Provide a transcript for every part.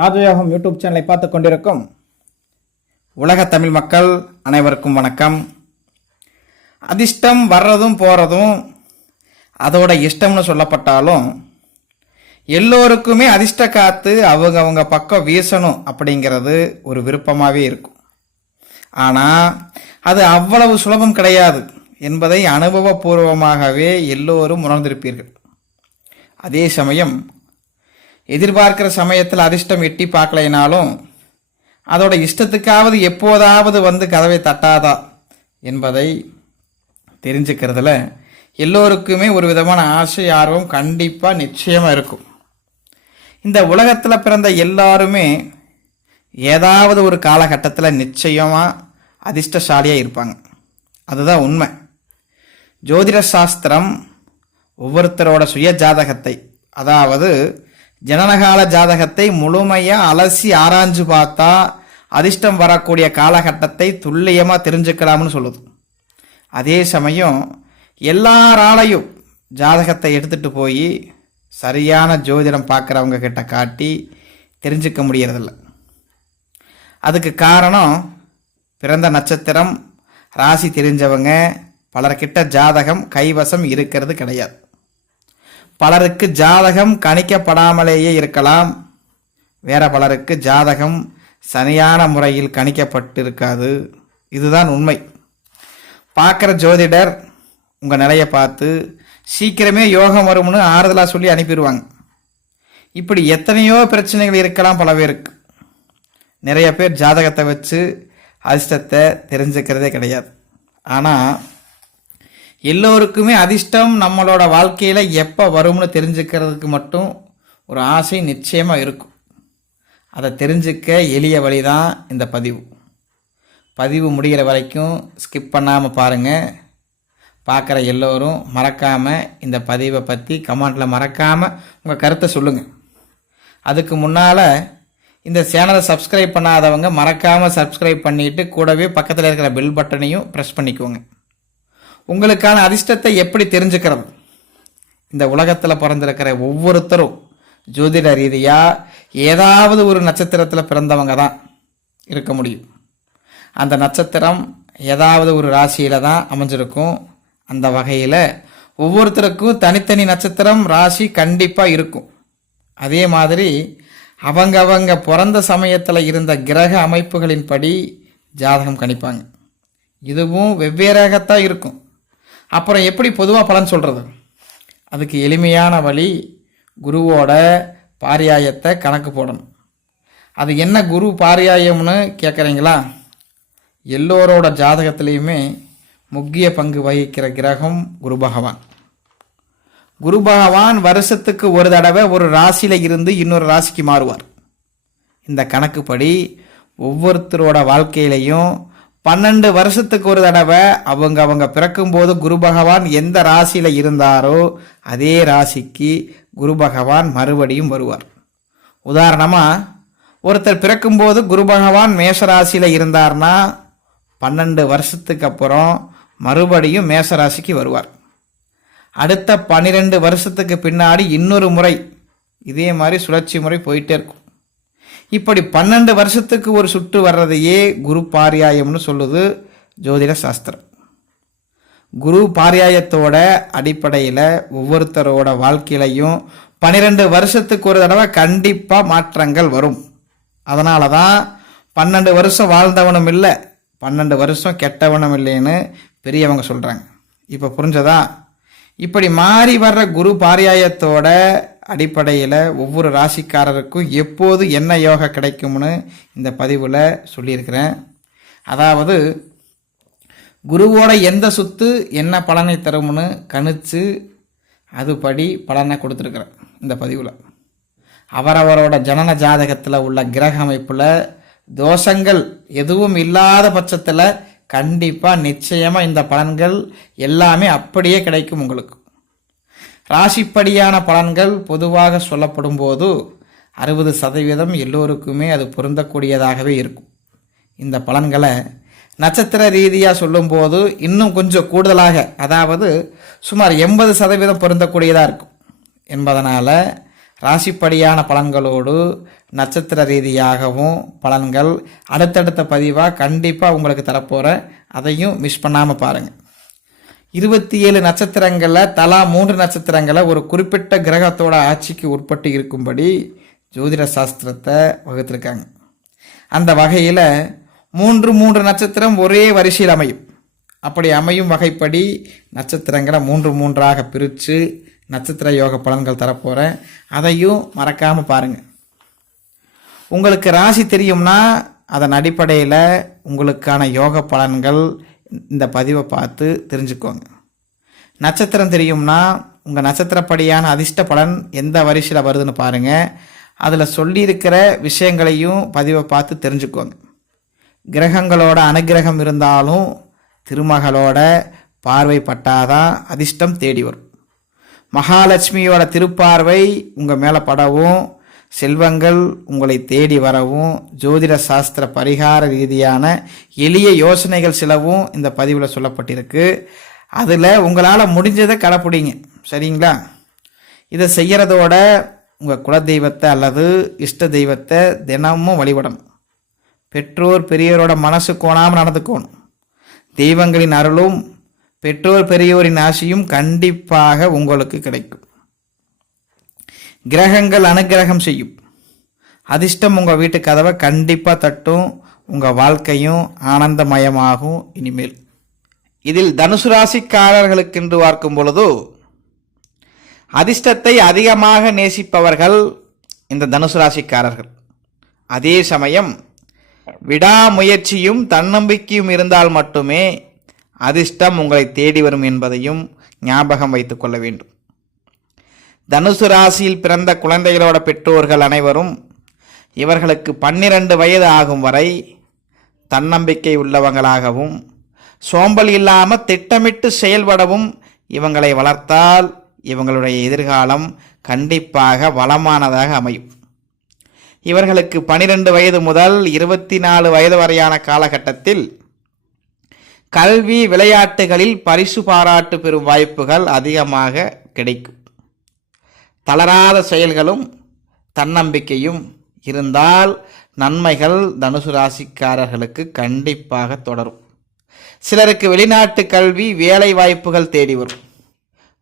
ராஜயோகம் யூடியூப் சேனலை பார்த்து கொண்டிருக்கும் உலக தமிழ் மக்கள் அனைவருக்கும் வணக்கம். அதிர்ஷ்டம் வர்றதும் போகிறதும் அதோட இஷ்டம்னு சொல்லப்பட்டாலும் எல்லோருக்குமே அதிர்ஷ்ட காற்று அவங்க அவங்க பக்கம் வீசணும் அப்படிங்கிறது ஒரு விருப்பமாகவே இருக்கும். ஆனால் அது அவ்வளவு சுலபம் கிடையாது என்பதை அனுபவபூர்வமாகவே எல்லோரும் உணர்ந்திருப்பீர்கள். அதே சமயம் எதிர்பார்க்கிற சமயத்தில் அதிர்ஷ்டம் எட்டி பார்க்கலைனாலும் அதோட இஷ்டத்துக்காவது எப்போதாவது வந்து கதவை தட்டாதா என்பதை தெரிஞ்சுக்கிறதுல எல்லோருக்குமே ஒரு விதமான ஆசை ஆர்வம் கண்டிப்பாக நிச்சயமாக இருக்கும். இந்த உலகத்தில் பிறந்த எல்லாருமே ஏதாவது ஒரு காலகட்டத்தில் நிச்சயமாக அதிர்ஷ்டசாலியாக இருப்பாங்க. அதுதான் உண்மை. ஜோதிட சாஸ்திரம் ஒவ்வொருத்தரோட சுய ஜாதகத்தை அதாவது ஜனனகால ஜாதகத்தை முழுமையாக அலசி ஆராய்ஞ்சு பார்த்தா அதிர்ஷ்டம் வரக்கூடிய காலகட்டத்தை துல்லியமாக தெரிஞ்சுக்கலாம்னு சொல்லுது. அதே சமயம் எல்லாராலையும் ஜாதகத்தை எடுத்துகிட்டு போய் சரியான ஜோதிடம் பார்க்குறவங்க கிட்ட காட்டி தெரிஞ்சுக்க முடியறதில்ல. அதுக்கு காரணம் பிறந்த நட்சத்திரம் ராசி தெரிஞ்சவங்க பலர்கிட்ட ஜாதகம் கைவசம் இருக்கிறது கிடையாது. பலருக்கு ஜாதகம் கணிக்கப்படாமலேயே இருக்கலாம். வேற பலருக்கு ஜாதகம் சரியான முறையில் கணிக்கப்பட்டிருக்காது. இதுதான் உண்மை. பார்க்குற ஜோதிடர் உங்கள் நிலையை பார்த்து சீக்கிரமே யோகம் வரும்னு ஆறுதலாக சொல்லி அனுப்பிடுவாங்க. இப்படி எத்தனையோ பிரச்சனைகள் இருக்கலாம் பல பேருக்கு. நிறைய பேர் ஜாதகத்தை வச்சு அதிர்ஷ்டத்தை தெரிஞ்சுக்கிறதே கிடையாது. ஆனால் எல்லோருக்குமே அதிர்ஷ்டம் நம்மளோட வாழ்க்கையில் எப்போ வரும்னு தெரிஞ்சுக்கிறதுக்கு மட்டும் ஒரு ஆசை நிச்சயமாக இருக்கும். அதை தெரிஞ்சுக்க எளிய வழி தான் இந்த பதிவு. பதிவு முடிகிற வரைக்கும் ஸ்கிப் பண்ணாமல் பாருங்கள் பார்க்குற எல்லோரும் மறக்காமல் இந்த பதிவை பற்றி கமெண்டில் மறக்காமல் உங்கள் கருத்தை சொல்லுங்கள் அதுக்கு முன்னால் இந்த சேனலை சப்ஸ்கிரைப் பண்ணாதவங்க மறக்காமல் சப்ஸ்கிரைப் பண்ணிவிட்டு கூடவே பக்கத்தில் இருக்கிற பெல் பட்டனையும் ப்ரெஸ் பண்ணிக்கோங்க. உங்களுக்கான அதிர்ஷ்டத்தை எப்படி தெரிஞ்சுக்கிறது இந்த உலகத்தில் பிறந்திருக்கிற ஒவ்வொருத்தரும் ஜோதிட ரீதியாக ஏதாவது ஒரு நட்சத்திரத்தில் பிறந்தவங்க தான் இருக்க முடியும். அந்த நட்சத்திரம் ஏதாவது ஒரு ராசியில் தான் அமைஞ்சிருக்கும். அந்த வகையில் ஒவ்வொருத்தருக்கும் தனித்தனி நட்சத்திரம் ராசி கண்டிப்பாக இருக்கும். அதே மாதிரி அவங்க அவங்க பிறந்த சமயத்தில் இருந்த கிரக அமைப்புகளின்படி ஜாதகம் கணிப்பாங்க. இதுவும் வெவ்வேறாகத்தான் இருக்கும். அப்புறம் எப்படி பொதுவாக பலன் சொல்கிறது அதுக்கு எளிமையான வழி குருவோட பாரியாயத்தை கணக்கு போடணும். அது என்ன குரு பாரியாயம்னு கேட்குறீங்களா எல்லோரோட ஜாதகத்திலையுமே முக்கிய பங்கு வகிக்கிற கிரகம் குரு பகவான். குரு பகவான் வருஷத்துக்கு ஒரு தடவை ஒரு ராசியில் இருந்து இன்னொரு ராசிக்கு மாறுவார். இந்த கணக்குப்படி ஒவ்வொருத்தரோட வாழ்க்கையிலையும் பன்னெண்டு வருஷத்துக்கு ஒரு தடவை அவங்க அவங்க பிறக்கும்போது குரு பகவான் எந்த ராசியில் இருந்தாரோ அதே ராசிக்கு குரு பகவான் மறுபடியும் வருவார். உதாரணமாக ஒருத்தர் பிறக்கும்போது குரு பகவான் மேஷ ராசியில இருந்தார்னா பன்னெண்டு வருஷத்துக்கு அப்புறம் மறுபடியும் மேச ராசிக்கு வருவார். அடுத்த பன்னிரெண்டு வருஷத்துக்கு பின்னாடி இன்னொரு முறை இதே மாதிரி சுழற்சி முறை போயிட்டே இருக்கும். இப்படி பன்னெண்டு வருஷத்துக்கு ஒரு சுற்று வர்றதையே குரு பாரியாயம்னு சொல்லுது ஜோதிட சாஸ்திரம். குரு பாரியாயத்தோட அடிப்படையில் ஒவ்வொருத்தரோட வாழ்க்கையிலையும் பன்னிரெண்டு வருஷத்துக்கு ஒரு தடவை கண்டிப்பாக மாற்றங்கள் வரும். அதனால தான் பன்னெண்டு வருஷம் வாழ்ந்தவனும் இல்லை பன்னெண்டு வருஷம் கெட்டவனும் இல்லைன்னு பெரியவங்க சொல்கிறாங்க இப்போ புரிஞ்சதா? இப்படி மாறி வர்ற குரு பாரியாயத்தோட அடிப்படையில் ஒவ்வொரு ராசிக்காரருக்கும் எப்போது என்ன யோகா கிடைக்கும்னு இந்த பதிவில் சொல்லியிருக்கிறேன். அதாவது குருவோட எந்த சுத்து என்ன பலனை தரும்னு கணிச்சு அதுபடி பலனை கொடுத்துருக்குறேன் இந்த பதிவில். அவரவரோட ஜனன ஜாதகத்தில் உள்ள கிரக அமைப்பில் தோஷங்கள் எதுவும் இல்லாத பட்சத்தில் கண்டிப்பாக நிச்சயமாக இந்த பலன்கள் எல்லாமே அப்படியே கிடைக்கும் உங்களுக்கு. ராசிப்படியான பலன்கள் பொதுவாக சொல்லப்படும் போது அறுபது சதவீதம் எல்லோருக்குமே அது பொருந்தக்கூடியதாகவே இருக்கும். இந்த பலன்களை நட்சத்திர ரீதியாக சொல்லும்போது இன்னும் கொஞ்சம் கூடுதலாக அதாவது சுமார் எண்பது சதவீதம் பொருந்தக்கூடியதாக இருக்கும். என்பதனால் ராசிப்படியான பலன்களோடு நட்சத்திர ரீதியாகவும் பலன்கள் அடுத்தடுத்த பதிவாக கண்டிப்பாக உங்களுக்கு தரப்போகிறேன் அதையும் மிஸ் பண்ணாமல் பாருங்கள் இருபத்தி ஏழு நட்சத்திரங்களில் தலா மூன்று நட்சத்திரங்களை ஒரு குறிப்பிட்ட கிரகத்தோட ஆட்சிக்கு உட்பட்டு இருக்கும்படி ஜோதிட சாஸ்திரத்தை வகுத்திருக்காங்க. அந்த வகையில் மூன்று மூன்று நட்சத்திரம் ஒரே வரிசையில் அமையும். அப்படி அமையும் வகைப்படி நட்சத்திரங்களை மூன்று மூன்றாக பிரித்து நட்சத்திர யோக பலன்கள் தரப்போகிறேன் அதையும் மறக்காமல் பாருங்கள் உங்களுக்கு ராசி தெரியும்னா அதன் அடிப்படையில் உங்களுக்கான யோக பலன்கள் இந்த பதிவை பார்த்து தெரிஞ்சுக்கோங்க. நட்சத்திரம் தெரியும்னா உங்கள் நட்சத்திரப்படியான அதிர்ஷ்ட பலன் எந்த வரிசையில் வருதுன்னு பாருங்கள் அதில் சொல்லியிருக்கிற விஷயங்களையும் பதிவை பார்த்து தெரிஞ்சுக்கோங்க. கிரகங்களோட அனுகிரகம் இருந்தாலும் திருமகளோட பார்வைப்பட்டாதான் அதிர்ஷ்டம் தேடி வரும். மகாலட்சுமியோட திருப்பார்வை உங்கள் மேலே படவும் செல்வங்கள் உங்களை தேடி வரவும் ஜோதிட சாஸ்திர பரிகார ரீதியான எளிய யோசனைகள் சிலவும் இந்த பதிவில் சொல்லப்பட்டிருக்கு. அதில் உங்களால் முடிஞ்சதை கடைப்பிடிங்க. சரிங்களா? இதை செய்கிறதோட உங்கள் குலதெய்வத்தை அல்லது இஷ்ட தெய்வத்தை தினமும் வழிபடணும். பெற்றோர் பெரியோரோட மனசு கோணாமல் நடந்துக்கணும். தெய்வங்களின் அருளும் பெற்றோர் பெரியோரின் ஆசையும் கண்டிப்பாக உங்களுக்கு கிடைக்கும். கிரகங்கள் அனுகிரகம் செய்யும். அதிர்ஷ்டம் உங்கள் வீட்டு கதவை கண்டிப்பாக தட்டும். உங்கள் வாழ்க்கையும் ஆனந்தமயமாகும் இனிமேல். இதில் தனுசு ராசிக்காரர்களுக்கென்று பார்க்கும் பொழுது அதிர்ஷ்டத்தை அதிகமாக நேசிப்பவர்கள் இந்த தனுசு ராசிக்காரர்கள். அதே சமயம் விடாமுயற்சியும் தன்னம்பிக்கையும் இருந்தால் மட்டுமே அதிர்ஷ்டம் உங்களை தேடி வரும் என்பதையும் ஞாபகம் வைத்துக்கொள்ள வேண்டும். தனுசு ராசியில் பிறந்த குழந்தைகளோட பெற்றோர்கள் அனைவரும் இவர்களுக்கு பன்னிரண்டு வயது ஆகும் வரை தன்னம்பிக்கை உள்ளவங்களாகவும் சோம்பல் இல்லாமல் திட்டமிட்டு செயல்படவும் இவங்களை வளர்த்தால் இவங்களுடைய எதிர்காலம் கண்டிப்பாக வளமானதாக அமையும். இவர்களுக்கு பனிரெண்டு வயது முதல் இருபத்தி நாலு வயது வரையான காலகட்டத்தில் கல்வி விளையாட்டுகளில் பரிசு பாராட்டு பெறும் வாய்ப்புகள் அதிகமாக கிடைக்கும். தளராத செயல்களும் தன்னம்பிக்கையும் இருந்தால் நன்மைகள் தனுசு ராசிக்காரர்களுக்கு கண்டிப்பாக தொடரும். சிலருக்கு வெளிநாட்டு கல்வி வேலை வாய்ப்புகள் தேடி வரும்.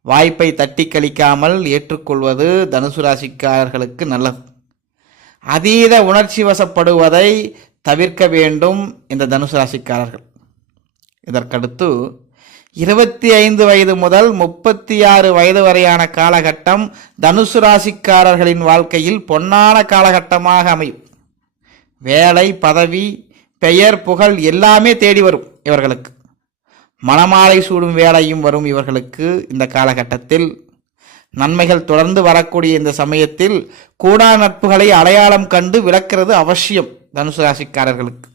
வாய்ப்பை தட்டி கழிக்காமல் ஏற்றுக்கொள்வது தனுசு ராசிக்காரர்களுக்கு நல்லது. அதீத உணர்ச்சி வசப்படுவதை தவிர்க்க வேண்டும் இந்த தனுசு ராசிக்காரர்கள். இதற்கடுத்து இருபத்தி ஐந்து வயது முதல் முப்பத்தி ஆறு வயது வரையான காலகட்டம் தனுசு ராசிக்காரர்களின் வாழ்க்கையில் பொன்னான காலகட்டமாக அமையும். வேலை பதவி பெயர் புகழ் எல்லாமே தேடி வரும் இவர்களுக்கு. மணமாலை சூடும் வேலையும் வரும் இவர்களுக்கு இந்த காலகட்டத்தில். நன்மைகள் தொடர்ந்து வரக்கூடிய இந்த சமயத்தில் கூடா நட்புகளை அடையாளம் கண்டு விளக்கிறது அவசியம் தனுசு ராசிக்காரர்களுக்கு.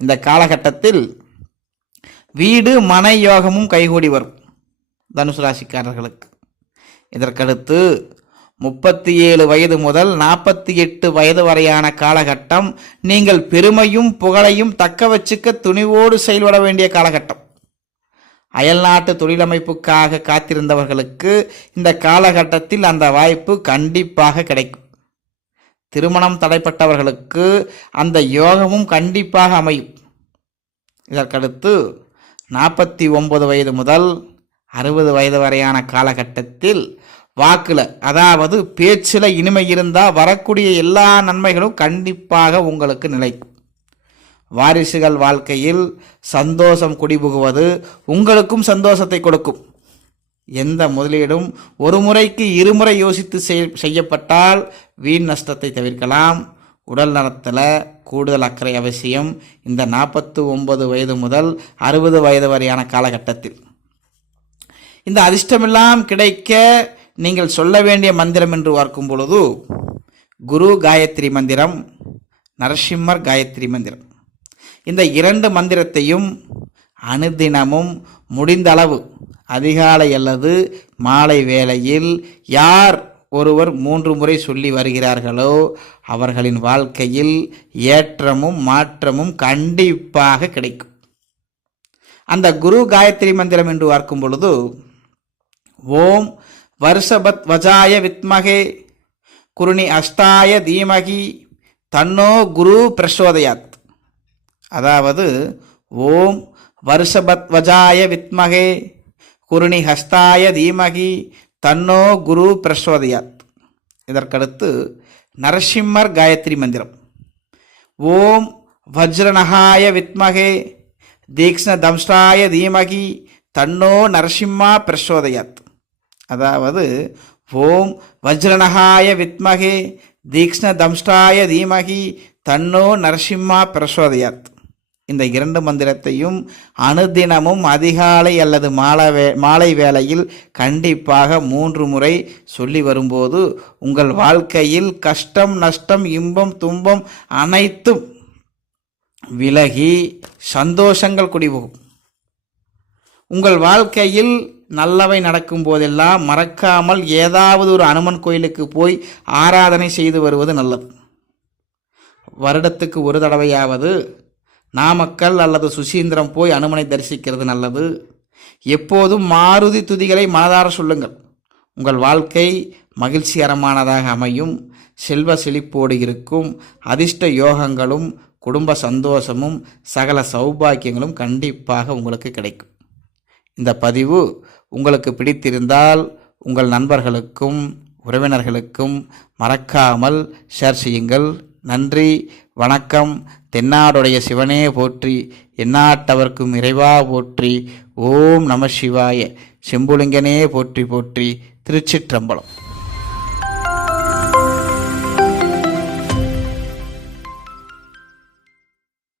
இந்த காலகட்டத்தில் வீடு மன யோகமும் கைகூடி வரும் தனுசு ராசிக்காரர்களுக்கு. இதற்கடுத்து முப்பத்தி ஏழு வயது முதல் நாற்பத்தி எட்டு வயது வரையான காலகட்டம் நீங்கள் பெருமையும் புகழையும் தக்க வச்சுக்க துணிவோடு செயல்பட வேண்டிய காலகட்டம். அயல்நாட்டு தொழிலமைப்புக்காக காத்திருந்தவர்களுக்கு இந்த காலகட்டத்தில் அந்த வாய்ப்பு கண்டிப்பாக கிடைக்கும். திருமணம் தடைப்பட்டவர்களுக்கு அந்த யோகமும் கண்டிப்பாக அமையும். இதற்கடுத்து நாற்பத்தி ஒன்பது வயது முதல் அறுபது வயது வரையான காலகட்டத்தில் வாக்கில் அதாவது பேச்சில் இனிமை இருந்தால் வரக்கூடிய எல்லா நன்மைகளும் கண்டிப்பாக உங்களுக்கு நிலைக்கும் வாரிசுகள் வாழ்க்கையில் சந்தோஷம் குடிபுகுவது உங்களுக்கும் சந்தோஷத்தை கொடுக்கும். எந்த முதலீடும் ஒரு முறைக்கு இருமுறை யோசித்து செய்- செய்யப்பட்டால் வீண் நஷ்டத்தை தவிர்க்கலாம். உடல் நலத்தில் கூடுதல் அக்கறை அவசியம் இந்த நாற்பத்து ஒன்பது வயது முதல் அறுபது வயது வரையான காலகட்டத்தில். இந்த அதிர்ஷ்டமெல்லாம் கிடைக்க நீங்கள் சொல்ல வேண்டிய மந்திரம் என்று பார்க்கும் பொழுது குரு காயத்ரி மந்திரம் நரசிம்மர் காயத்ரி மந்திரம். இந்த இரண்டு மந்திரத்தையும் அனுதினமும் முடிந்த அளவு அதிகாலை அல்லது மாலை வேளையில் யார் ஒருவர் மூன்று முறை சொல்லி வருகிறார்களோ அவர்களின் வாழ்க்கையில் ஏற்றமும் மாற்றமும் கண்டிப்பாக கிடைக்கும். அந்த குரு காயத்ரி மந்திரம் என்று பார்க்கும் பொழுது ஓம் வருஷபத் வஜாய வித்மகே குருணி அஷ்டாய தீமகி தன்னோ குரு பிரசோதயாத். அதாவது ஓம் வருஷபத்வஜாய வித்மகே குருணி ஹஸ்தாய தீமகி தன்னோ குரு பிரசோதயாத். இதற்கடுத்து நரசிம்மர் காயத்ரி மந்திரம். ஓம் வஜ்ரநகாய வித்மகே தீக்ஷ்ண தம்ஷ்டாய தீமகி தன்னோ நரசிம்மா பிரசோதயாத். அதாவது ஓம் வஜ்ரநகாய வித்மகே தீக்ஷ்ண தம்ஷ்டாய தீமகி தன்னோ நரசிம்மா பிரசோதயாத். இந்த இரண்டு மந்திரத்தையும் அனுதினமும் அதிகாலை அல்லது மாலை வே மாலை வேளையில் கண்டிப்பாக மூன்று முறை சொல்லி வரும்போது உங்கள் வாழ்க்கையில் கஷ்டம் நஷ்டம் இன்பம் துன்பம் அனைத்தும் விலகி சந்தோஷங்கள் குடிபோகும். உங்கள் வாழ்க்கையில் நல்லவை நடக்கும் போதெல்லாம் மறக்காமல் ஏதாவது ஒரு அனுமன் கோயிலுக்கு போய் ஆராதனை செய்து வருவது நல்லது. வருடத்துக்கு ஒரு தடவையாவது நாமக்கல் அல்லது சுசீந்திரம் போய் அனுமனை தரிசிக்கிறது நல்லது. எப்போதும் மாருதி துதிகளை மனதார சொல்லுங்கள். உங்கள் வாழ்க்கை மகிழ்ச்சிகரமானதாக அமையும். செல்வ செழிப்போடு இருக்கும். அதிர்ஷ்ட யோகங்களும் குடும்ப சந்தோஷமும் சகல சௌபாக்கியங்களும் கண்டிப்பாக உங்களுக்கு கிடைக்கும். இந்த பதிவு உங்களுக்கு பிடித்திருந்தால் உங்கள் நண்பர்களுக்கும் உறவினர்களுக்கும் மறக்காமல் ஷேர் செய்யுங்கள். நன்றி. வணக்கம். தென்னாடுடைய சிவனே போற்றி எந்நாட்டவர்க்கும் இறைவா போற்றி ஓம் நம சிவாய. செம்புலிங்கனே போற்றி போற்றி. திருச்சிற்றம்பலம்.